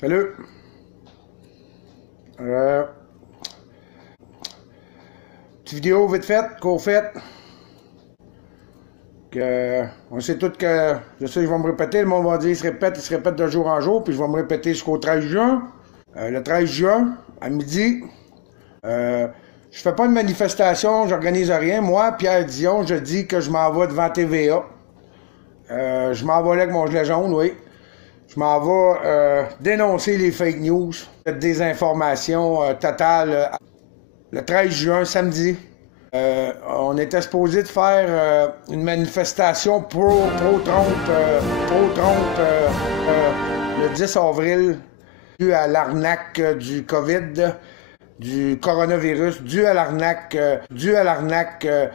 Salut. Petite vidéo vite faite, court faite. On sait tous que, je sais, je vais me répéter, le monde va dire, il se répète de jour en jour, puis je vais me répéter jusqu'au 13 juin. Le 13 juin, à midi, je fais pas de manifestation, j'organise rien. Moi, Pierre Dion, je dis que je m'en vais devant TVA. Je m'en vais là avec mon gilet jaune, oui. Je m'en vais dénoncer les fake news, cette désinformation totale. Le 13 juin, samedi, on était supposé de faire une manifestation pro-Trump le 10 avril, dû à l'arnaque du COVID, du coronavirus, dû à l'arnaque de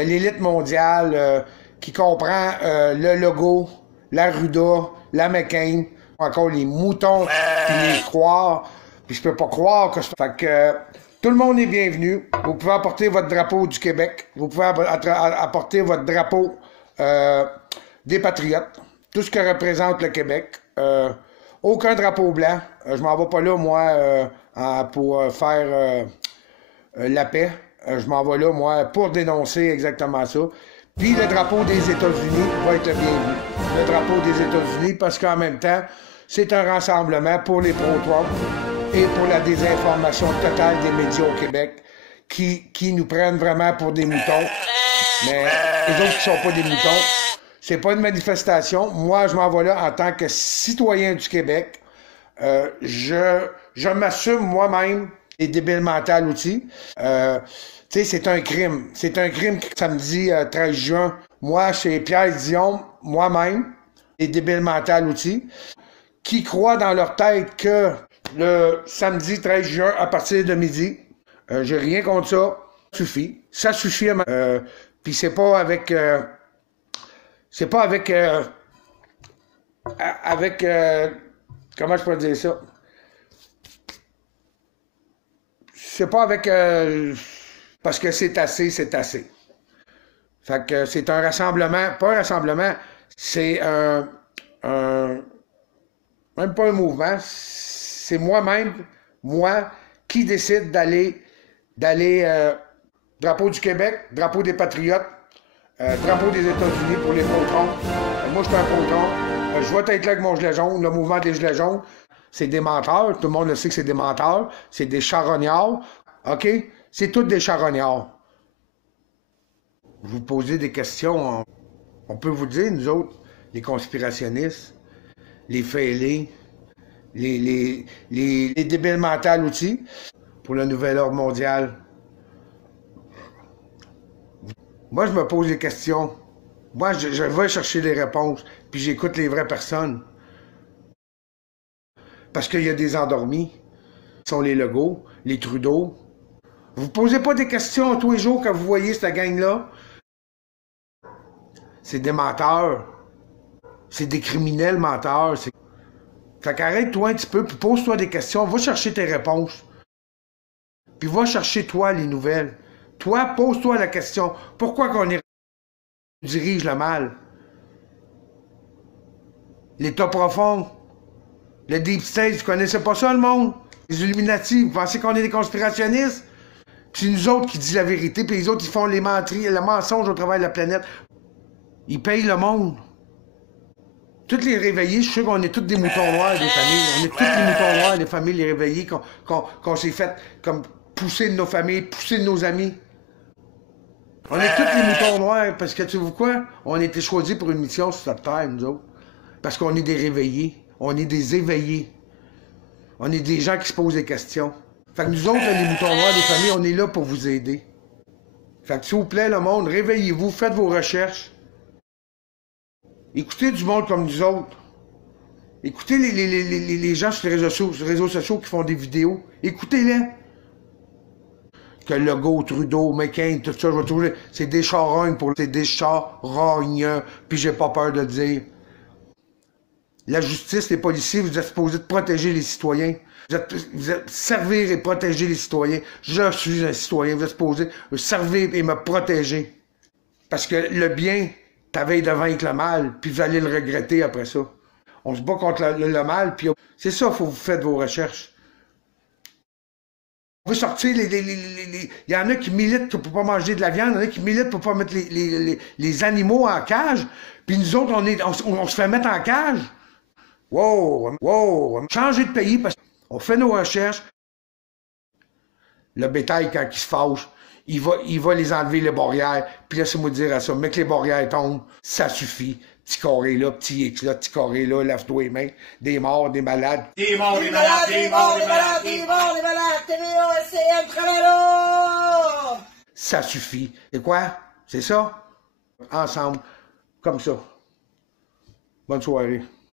l'élite mondiale qui comprend le logo, la Ruda, la McCain, encore les moutons, puis les croire, puis je peux pas croire que je... Fait que tout le monde est bienvenu. Vous pouvez apporter votre drapeau du Québec, vous pouvez apporter votre drapeau des Patriotes, tout ce que représente le Québec. Aucun drapeau blanc. Je m'en vais pas là, moi, pour faire la paix. Je m'en vais là, moi, pour dénoncer exactement ça. Puis le drapeau des États-Unis va être bienvenu. Le drapeau des États-Unis, parce qu'en même temps, c'est un rassemblement pour les pro-Trump et pour la désinformation totale des médias au Québec qui nous prennent vraiment pour des moutons. Mais les autres qui sont pas des moutons, c'est pas une manifestation. Moi, je m'en vais là en tant que citoyen du Québec. Je m'assume moi-même et débile mental aussi. Tu sais, c'est un crime. C'est un crime samedi 13 juin. Moi, chez Pierre Dion, moi-même, et débile mental aussi, qui croient dans leur tête que le samedi 13 juin, à partir de midi, j'ai rien contre ça, ça suffit. Ça suffit. Puis c'est pas avec... comment je peux dire ça? C'est pas avec... parce que c'est assez, c'est assez. Fait que c'est un rassemblement, pas un rassemblement, c'est même pas un mouvement, c'est moi-même, moi, qui décide d'aller, drapeau du Québec, drapeau des Patriotes, drapeau des États-Unis pour les pro-Trump. Moi, je suis un pro-Trump. Je vais être là avec mon gilet jaune, le mouvement des gilets jaunes. C'est des menteurs, tout le monde le sait que c'est des menteurs, c'est des charognards, OK? C'est tous des charognards. Vous posez des questions, on peut vous dire, nous autres, les conspirationnistes, les fêlés, les débiles mentales aussi, pour le nouvel ordre mondial. Moi, je me pose des questions. Moi, je vais chercher des réponses, puis j'écoute les vraies personnes. Parce qu'il y a des endormis. Ce sont les Legault, les Trudeau. Vous posez pas des questions tous les jours quand vous voyez cette gang-là. C'est des menteurs. C'est des criminels menteurs. Fait qu'arrête-toi un petit peu, puis pose-toi des questions. Va chercher tes réponses. Puis va chercher toi les nouvelles. Toi, pose-toi la question. Pourquoi qu'on dirige le mal? L'État profond. Le Deep State, vous connaissez pas ça, le monde? Les Illuminati, vous pensez qu'on est des conspirationnistes? Puis c'est nous autres qui disent la vérité, puis les autres, ils font les mensonges au travers de la planète. Ils payent le monde. Toutes les réveillés, je suis sûr qu'on est tous des moutons noirs, des familles. On est tous des moutons noirs, des familles, les réveillés, qu'on s'est fait comme pousser de nos familles, pousser de nos amis. On est tous des moutons noirs, parce que tu sais quoi? On a été choisis pour une mission sur cette terre, nous autres. Parce qu'on est des réveillés. On est des éveillés. On est des gens qui se posent des questions. Fait que nous autres, les moutons noirs des familles, on est là pour vous aider. Fait que s'il vous plaît, le monde, réveillez-vous, faites vos recherches. Écoutez du monde comme nous autres. Écoutez les gens sur les réseaux sociaux qui font des vidéos. Écoutez-les. Que Legault, Trudeau, McCain, tout ça, je vais trouver, c'est des charognes pour... C'est des charognes, puis j'ai pas peur de le dire. La justice, les policiers, vous êtes supposés de protéger les citoyens. Vous êtes servir et protéger les citoyens. Je suis un citoyen, vous êtes supposés me servir et me protéger. Parce que le bien, t'avais de vaincre le mal, puis vous allez le regretter après ça. On se bat contre le mal, puis c'est ça, faut que vous faites vos recherches. On veut sortir il y en a qui militent pour pas manger de la viande, il y en a qui militent pour pas mettre les animaux en cage, puis nous autres, on se fait mettre en cage. Wow, wow, changer de pays parce qu'on fait nos recherches. Le bétail, quand il se fâche, il va les enlever les barrières, puis laissez-moi dire à ça, mais que les barrières tombent, ça suffit. Petit carré là, petit X là, petit carré là, lave-toi les mains, des morts, des malades. Des morts, des malades, des morts, des malades, des morts, des malades, TVO, SCM, Travelo! Ça suffit. Et quoi? C'est ça? Ensemble, comme ça. Bonne soirée.